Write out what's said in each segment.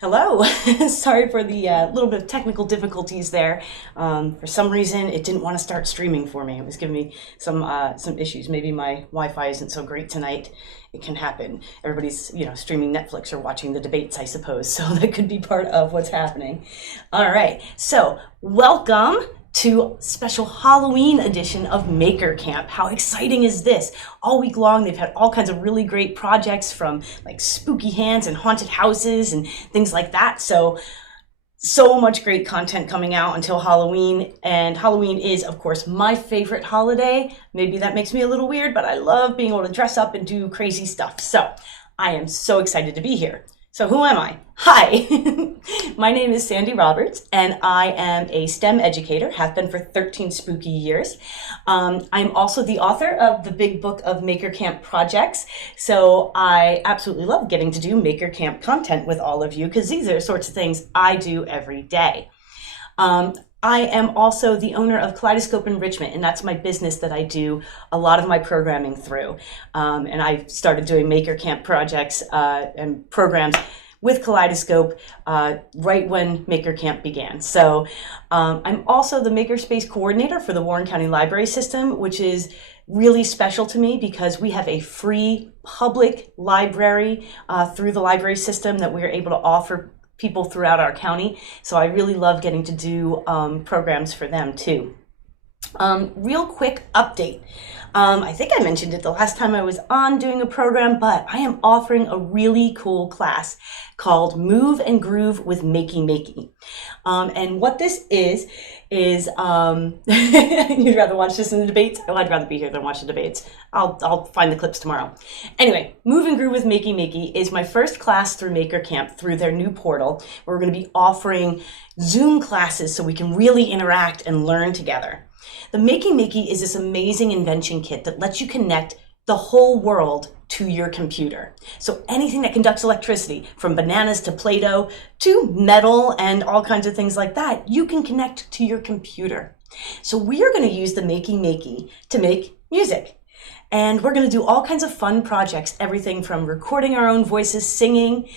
Hello. Sorry for the little bit of technical difficulties there. For some reason, it didn't want to start streaming for me. It was giving me some issues. Maybe my Wi-Fi isn't so great tonight. It can happen. Everybody's streaming Netflix or watching the debates, I suppose. So that could be part of what's happening. All right. So welcome to special Halloween edition of Maker Camp. How exciting is this? All week long, they've had all kinds of really great projects from like spooky hands and haunted houses and things like that. So much great content coming out until Halloween. And Halloween is, of course, my favorite holiday. Maybe that makes me a little weird, but I love being able to dress up and do crazy stuff. So I am so excited to be here. So who am I? Hi, my name is Sandy Roberts, and I am a STEM educator, have been for 13 spooky years. I'm also the author of the big book of Maker Camp projects, so I absolutely love getting to do Maker Camp content with all of you, because these are the sorts of things I do every day. I am also the owner of Kaleidoscope Enrichment, and that's my business that I do a lot of my programming through. And I started doing Maker Camp projects and programs with Kaleidoscope right when Maker Camp began. So I'm also the Makerspace coordinator for the Warren County Library System, which is really special to me because we have a free public library through the library system that we're able to offer people throughout our county. So I really love getting to do programs for them too. Real quick update. I think I mentioned it the last time I was on doing a program, but I am offering a really cool class called Move and Groove with Makey Makey. And what this is you'd rather watch this in the debates? Oh, I'd rather be here than watch the debates. I'll find the clips tomorrow. Anyway, Move and Groove with Makey Makey is my first class through Maker Camp through their new portal. Where we're going to be offering Zoom classes so we can really interact and learn together. The Makey Makey is this amazing invention kit that lets you connect the whole world to your computer. So anything that conducts electricity, from bananas to Play-Doh to metal and all kinds of things like that, you can connect to your computer. So we are going to use the Makey Makey to make music. And we're going to do all kinds of fun projects, everything from recording our own voices singing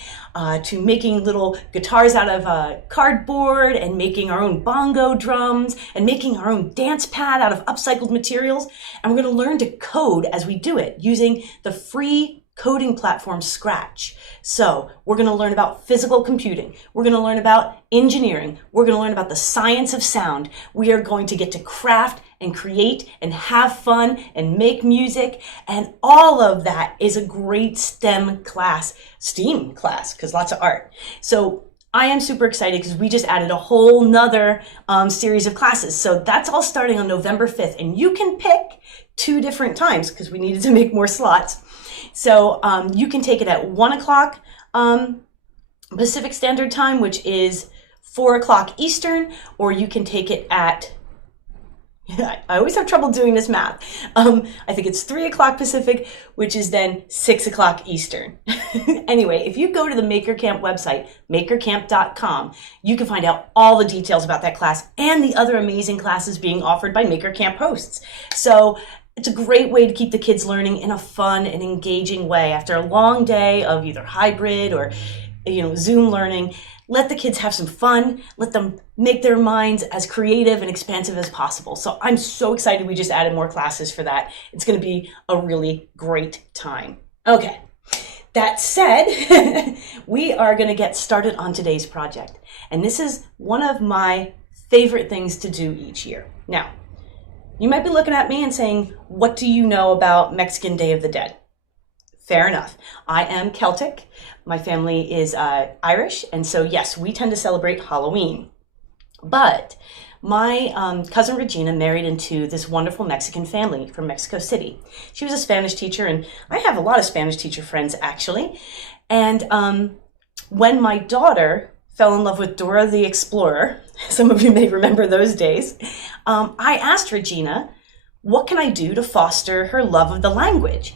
to making little guitars out of cardboard and making our own bongo drums and making our own dance pad out of upcycled materials. And we're going to learn to code as we do it using the free coding platform Scratch. So we're going to learn about physical computing. We're going to learn about engineering. We're going to learn about the science of sound. We are going to get to craft and create and have fun and make music. And all of that is a great STEM class, STEAM class, because lots of art. So I am super excited because we just added a whole nother series of classes. So that's all starting on November 5th. And you can pick 2 different times because we needed to make more slots. So you can take it at 1 o'clock Pacific Standard Time, which is 4 o'clock Eastern, or you can take it at, I always have trouble doing this math. I think it's 3 o'clock Pacific, which is then 6 o'clock Eastern. Anyway, if you go to the Maker Camp website, makercamp.com, you can find out all the details about that class and the other amazing classes being offered by Maker Camp hosts. So it's a great way to keep the kids learning in a fun and engaging way after a long day of either hybrid or Zoom learning. Let the kids have some fun. Let them make their minds as creative and expansive as possible. So I'm so excited we just added more classes for that. It's going to be a really great time. Okay, that said, we are going to get started on today's project. And this is one of my favorite things to do each year. Now, you might be looking at me and saying, what do you know about Mexican Day of the Dead? Fair enough. I am Celtic. My family is Irish. And so, yes, we tend to celebrate Halloween. But my cousin Regina married into this wonderful Mexican family from Mexico City. She was a Spanish teacher, and I have a lot of Spanish teacher friends, actually. And when my daughter fell in love with Dora the Explorer, some of you may remember those days, I asked Regina, what can I do to foster her love of the language?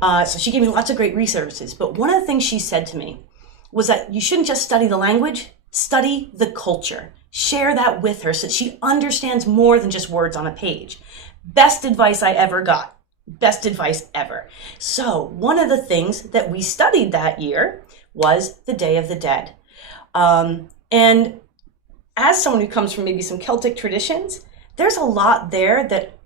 So she gave me lots of great resources. But one of the things she said to me was that you shouldn't just study the language, study the culture. Share that with her so that she understands more than just words on a page. Best advice I ever got. Best advice ever. So one of the things that we studied that year was the Day of the Dead. And as someone who comes from maybe some Celtic traditions, there's a lot there that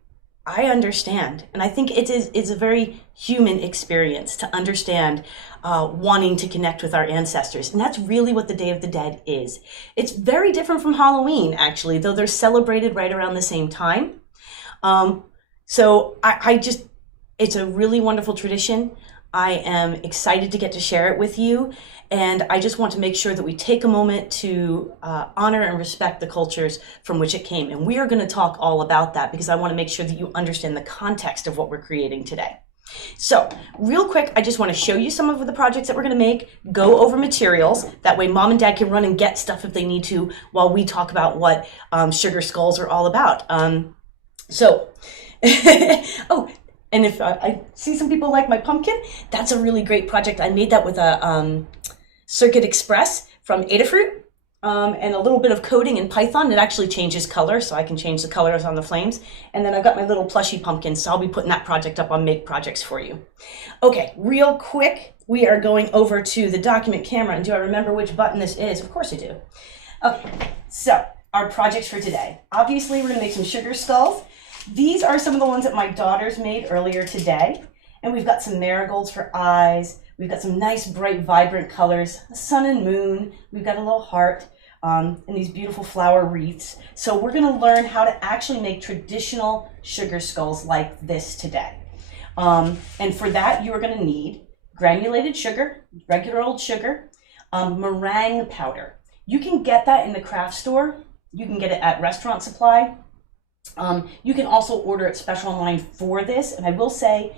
I understand. And I think it's a very human experience to understand wanting to connect with our ancestors. And that's really what the Day of the Dead is. It's very different from Halloween, actually, though they're celebrated right around the same time. So it's a really wonderful tradition. I am excited to get to share it with you. And I just want to make sure that we take a moment to honor and respect the cultures from which it came. And we are going to talk all about that because I want to make sure that you understand the context of what we're creating today. So real quick, I just want to show you some of the projects that we're going to make, go over materials. That way mom and dad can run and get stuff if they need to while we talk about what sugar skulls are all about. Oh, and if I see some people like my pumpkin, that's a really great project. I made that with a Circuit Express from Adafruit and a little bit of coding in Python. It actually changes color, so I can change the colors on the flames. And then I've got my little plushy pumpkin, so I'll be putting that project up on Make Projects for you. Okay, real quick, we are going over to the document camera. And do I remember which button this is? Of course I do. Okay, so our projects for today. Obviously, we're gonna make some sugar skulls. These are some of the ones that my daughters made earlier today. And we've got some marigolds for eyes. We've got some nice, bright, vibrant colors, the sun and moon. We've got a little heart and these beautiful flower wreaths. So we're gonna learn how to actually make traditional sugar skulls like this today. And for that, you are gonna need granulated sugar, regular old sugar, meringue powder. You can get that in the craft store. You can get it at Restaurant Supply. You can also order it special online for this. And I will say,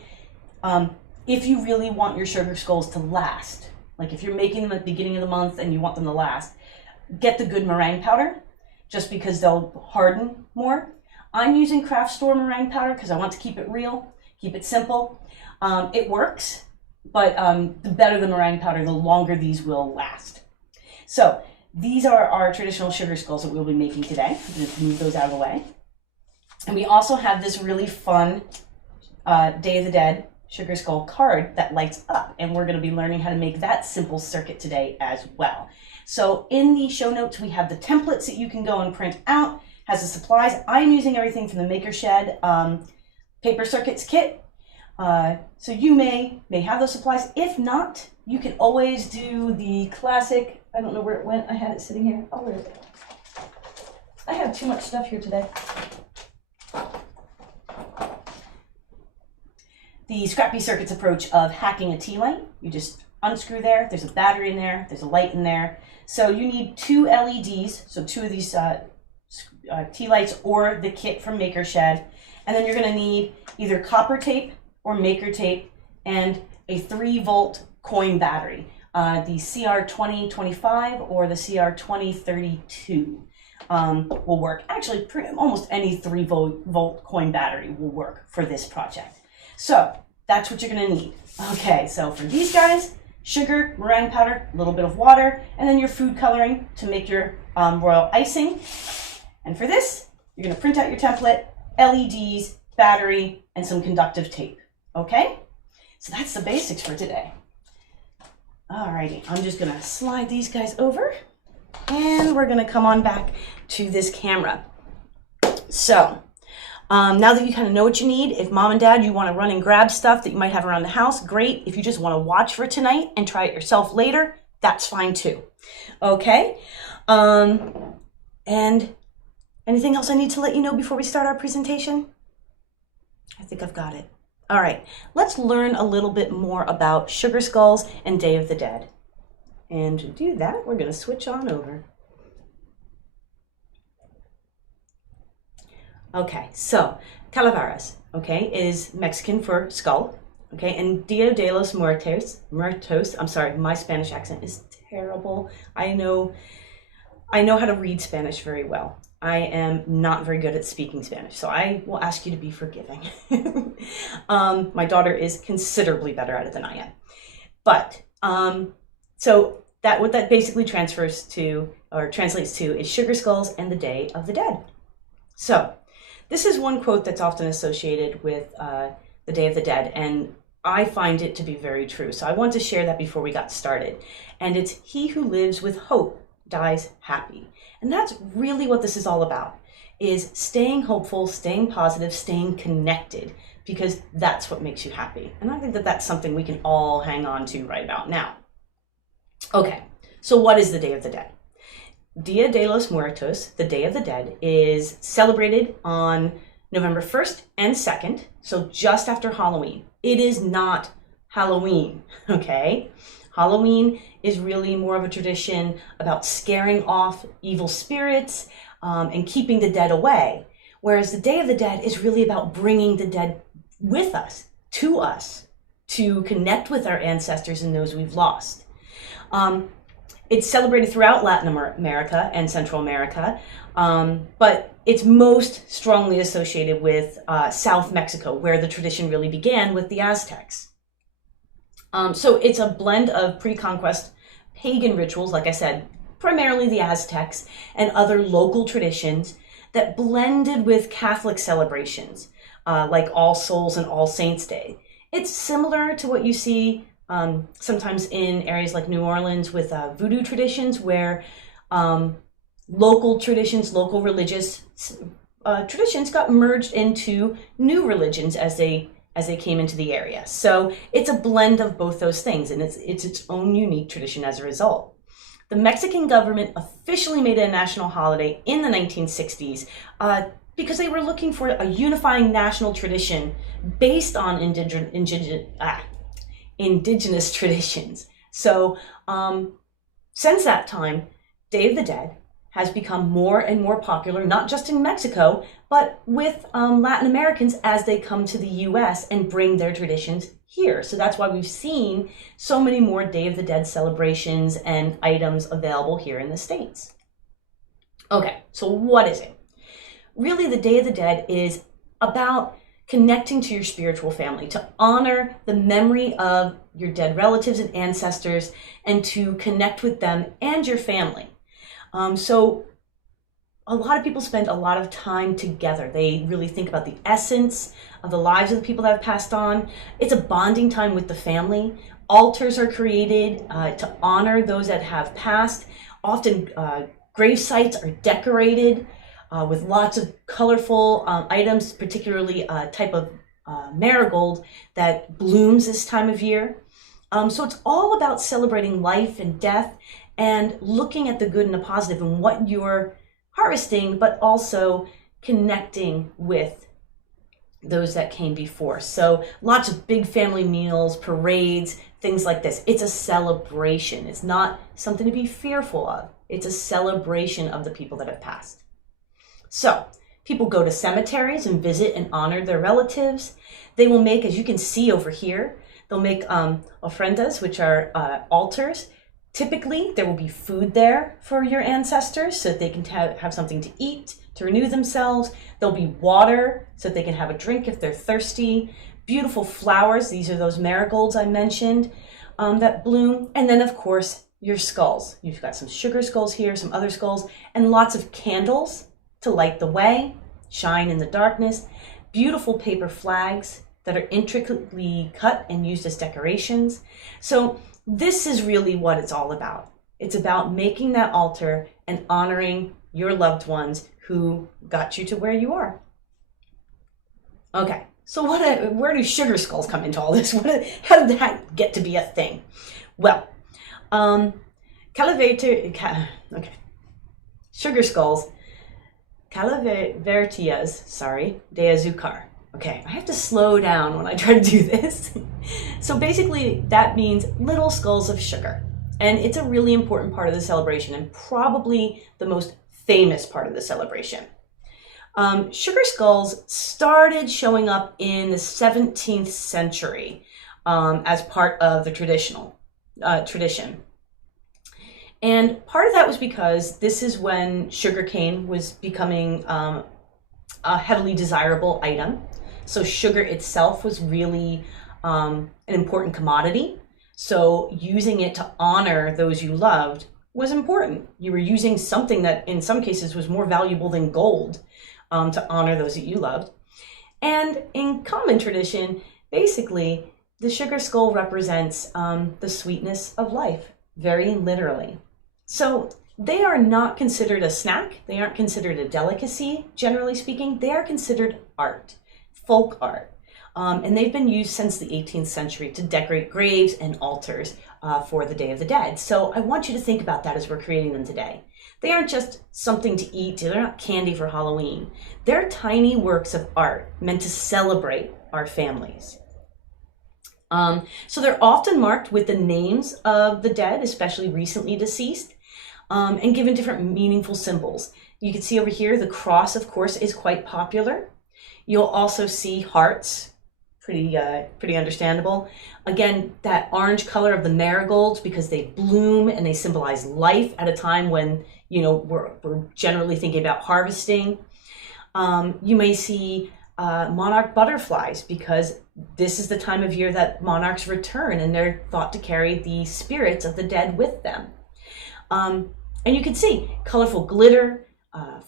if you really want your sugar skulls to last, like if you're making them at the beginning of the month and you want them to last, get the good meringue powder, just because they'll harden more. I'm using craft store meringue powder because I want to keep it real, keep it simple. It works, but the better the meringue powder, the longer these will last. So these are our traditional sugar skulls that we'll be making today. Just move those out of the way. And we also have this really fun Day of the Dead sugar skull card that lights up, and we're going to be learning how to make that simple circuit today as well. So in the show notes, we have the templates that you can go and print out, has the supplies. I'm using everything from the Maker Shed paper circuits kit. So you may have those supplies. If not, you can always do the classic, I don't know where it went. I had it sitting here. Oh, where is it? I have too much stuff here today. The Scrappy Circuits approach of hacking a tea light. You just unscrew there, there's a battery in there, there's a light in there. So you need 2 LEDs, so 2 of these tea lights or the kit from Maker Shed. And then you're gonna need either copper tape or Maker tape and a 3-volt coin battery. The CR2025 or the CR2032 will work. Actually, almost any 3-volt coin battery will work for this project. So that's what you're gonna need. Okay, so for these guys, sugar, meringue powder, a little bit of water, and then your food coloring to make your royal icing. And for this, you're gonna print out your template, LEDs, battery, and some conductive tape, okay? So that's the basics for today. Alrighty, I'm just gonna slide these guys over, and we're gonna come on back to this camera. So, now that you kind of know what you need, if mom and dad, you want to run and grab stuff that you might have around the house, great. If you just want to watch for tonight and try it yourself later, that's fine too. Okay? And anything else I need to let you know before we start our presentation? I think I've got it. All right, let's learn a little bit more about sugar skulls and Day of the Dead. And to do that, we're going to switch on over. Okay, so Calaveras, okay, is Mexican for skull, okay, and Dia de los Muertos, I'm sorry, my Spanish accent is terrible. I know how to read Spanish very well. I am not very good at speaking Spanish, so I will ask you to be forgiving. My daughter is considerably better at it than I am. But, so what that basically transfers to, or translates to, is sugar skulls and the Day of the Dead. So, this is one quote that's often associated with the Day of the Dead, and I find it to be very true. So I want to share that before we got started. And it's, "He who lives with hope dies happy. And that's really what this is all about, is staying hopeful, staying positive, staying connected, because that's what makes you happy. And I think that that's something we can all hang on to right about now. Okay, so what is the Day of the Dead? Dia de los Muertos, the Day of the Dead, is celebrated on November 1st and 2nd, so just after Halloween. It is not Halloween, okay? Halloween is really more of a tradition about scaring off evil spirits and keeping the dead away, whereas the Day of the Dead is really about bringing the dead with us, to connect with our ancestors and those we've lost. It's celebrated throughout Latin America and Central America, but it's most strongly associated with South Mexico, where the tradition really began with the Aztecs. So it's a blend of pre-conquest pagan rituals, like I said, primarily the Aztecs, and other local traditions that blended with Catholic celebrations, like All Souls and All Saints Day. It's similar to what you see sometimes in areas like New Orleans with voodoo traditions, where local traditions, local religious traditions got merged into new religions as they came into the area. So it's a blend of both those things, and it's its own unique tradition as a result. The Mexican government officially made it a national holiday in the 1960s because they were looking for a unifying national tradition based on indigenous traditions. So since that time, Day of the Dead has become more and more popular, not just in Mexico, but with Latin Americans as they come to the US and bring their traditions here. So that's why we've seen so many more Day of the Dead celebrations and items available here in the States. Okay, so what is it? Really, the Day of the Dead is about connecting to your spiritual family, to honor the memory of your dead relatives and ancestors, and to connect with them and your family. So a lot of people spend a lot of time together. They really think about the essence of the lives of the people that have passed on. It's a bonding time with the family. Altars are created to honor those that have passed. Often grave sites are decorated with lots of colorful items, particularly a type of marigold that blooms this time of year. So it's all about celebrating life and death and looking at the good and the positive and what you're harvesting, but also connecting with those that came before. So lots of big family meals, parades, things like this. It's a celebration. It's not something to be fearful of. It's a celebration of the people that have passed. So people go to cemeteries and visit and honor their relatives. They will make, as you can see over here, they'll make ofrendas, which are altars. Typically, there will be food there for your ancestors so that they can have something to eat, to renew themselves. There'll be water so that they can have a drink if they're thirsty. Beautiful flowers, these are those marigolds I mentioned that bloom. And then, of course, your skulls. You've got some sugar skulls here, some other skulls, and lots of candles to light the way, shine in the darkness. Beautiful paper flags that are intricately cut and used as decorations. So this is really what it's all about. It's about making that altar and honoring your loved ones who got you to where you are. Okay, so where do sugar skulls come into all this? How did that get to be a thing? Well, sugar skulls, Calaveras de Azúcar. Okay, I have to slow down when I try to do this. So basically, that means little skulls of sugar. And it's a really important part of the celebration and probably the most famous part of the celebration. Sugar skulls started showing up in the 17th century as part of the tradition. And part of that was because this is when sugarcane was becoming a heavily desirable item. So sugar itself was really an important commodity. So using it to honor those you loved was important. You were using something that in some cases was more valuable than gold to honor those that you loved. And in common tradition, basically, the sugar skull represents the sweetness of life, very literally. So They are not considered a snack. They aren't considered a delicacy, generally speaking. They are considered art, folk art. And they've been used since the 18th century to decorate graves and altars for the Day of the Dead. So I want you to think about that as we're creating them today. They aren't just something to eat. They're not candy for Halloween. They're tiny works of art meant to celebrate our families. So they're often marked with the names of the dead, especially recently deceased, and given different meaningful symbols. You can see over here, the cross, of course, is quite popular. You'll also see hearts, pretty understandable. Again, that orange color of the marigolds, because they bloom and they symbolize life at a time when, we're generally thinking about harvesting. You may see monarch butterflies, because this is the time of year that monarchs return and they're thought to carry the spirits of the dead with them. And you can see colorful glitter,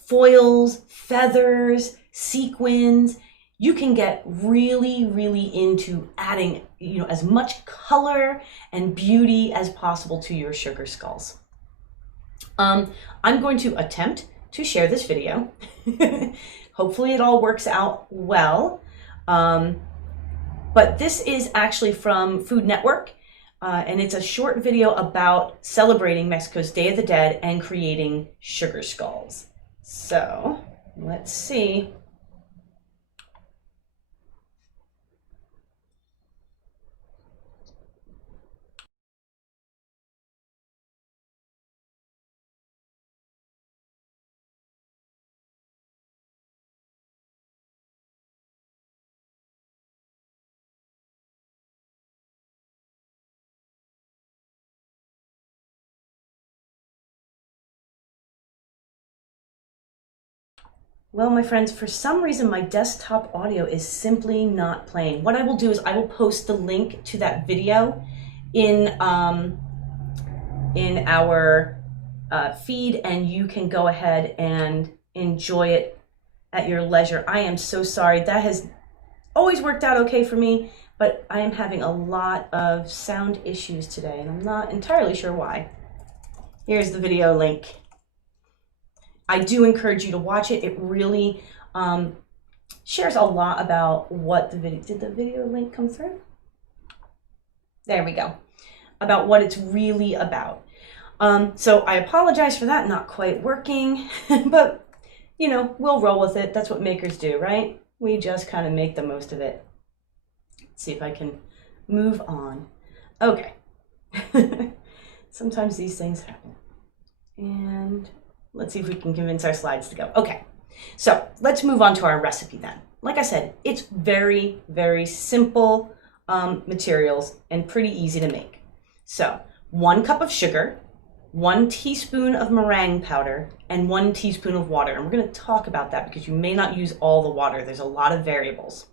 foils, feathers, sequins. You can get really, really into adding, as much color and beauty as possible to your sugar skulls. I'm going to attempt to share this video. Hopefully it all works out well. But this is actually from Food Network, and it's a short video about celebrating Mexico's Day of the Dead and creating sugar skulls. So let's see. Well, my friends, for some reason, my desktop audio is simply not playing. What I will do is I will post the link to that video in our feed, and you can go ahead and enjoy it at your leisure. I am so sorry. That has always worked out okay for me, but I am having a lot of sound issues today, and I'm not entirely sure why. Here's the video link. I do encourage you to watch it. It really shares a lot about what the video, did the video link come through? There we go. About what it's really about. So I apologize for that not quite working, but we'll roll with it. That's what makers do, right? We just kind of make the most of it. Let's see if I can move on. Okay. Sometimes these things happen. And let's see if we can convince our slides to go. Okay, so let's move on to our recipe then. Like I said, it's very, very simple materials and pretty easy to make. So 1 cup of sugar, 1 teaspoon of meringue powder, and 1 teaspoon of water. And we're gonna talk about that because you may not use all the water. There's a lot of variables.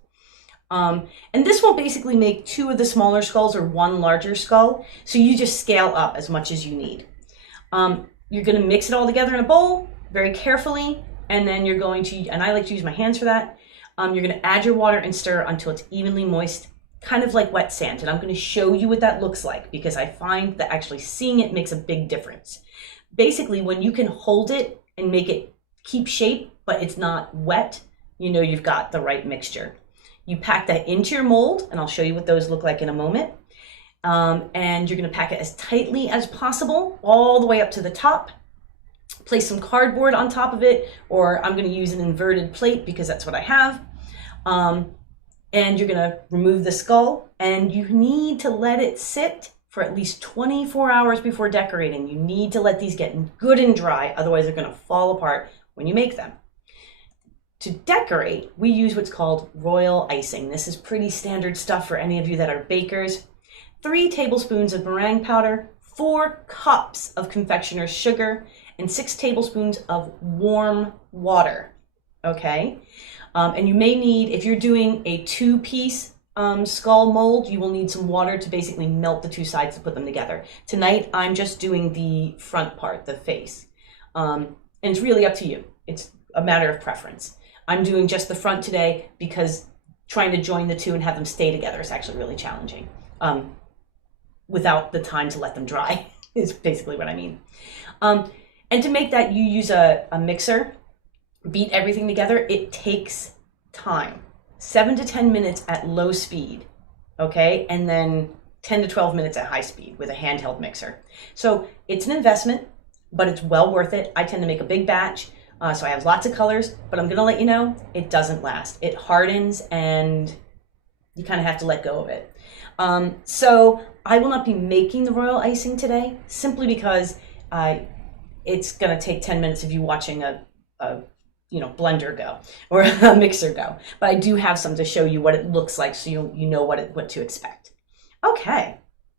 And this will basically make 2 of the smaller skulls or 1 larger skull. So you just scale up as much as you need. You're going to mix it all together in a bowl very carefully, and then you're going to, and I like to use my hands for that, you're going to add your water and stir until it's evenly moist, kind of like wet sand. And I'm going to show you what that looks like because I find that actually seeing it makes a big difference. Basically, when you can hold it and make it keep shape, but it's not wet, you've got the right mixture. You pack that into your mold, and I'll show you what those look like in a moment. And you're going to pack it as tightly as possible all the way up to the top. Place some cardboard on top of it, or I'm going to use an inverted plate because that's what I have. And you're going to remove the skull, and you need to let it sit for at least 24 hours before decorating. You need to let these get good and dry, otherwise they're going to fall apart when you make them. To decorate, we use what's called royal icing. This is pretty standard stuff for any of you that are bakers. 3 tablespoons of meringue powder, 4 cups of confectioner's sugar, and 6 tablespoons of warm water, okay? And you may need, if you're doing a 2-piece skull mold, you will need some water to basically melt the 2 sides to put them together. Tonight, I'm just doing the front part, the face. And it's really up to you. It's a matter of preference. I'm doing just the front today because trying to join the 2 and have them stay together is actually really challenging. Without the time to let them dry is basically what I mean. And to make that, you use a mixer, beat everything together. It takes time, 7 to 10 minutes at low speed, okay? And then 10 to 12 minutes at high speed with a handheld mixer. So it's an investment, but it's well worth it. I tend to make a big batch, so I have lots of colors, but I'm gonna let you know, it doesn't last. It hardens and you kind of have to let go of it. So I will not be making the royal icing today, simply because it's gonna take 10 minutes of you watching a blender go or a mixer go. But I do have some to show you what it looks like, so you know what to expect. Okay,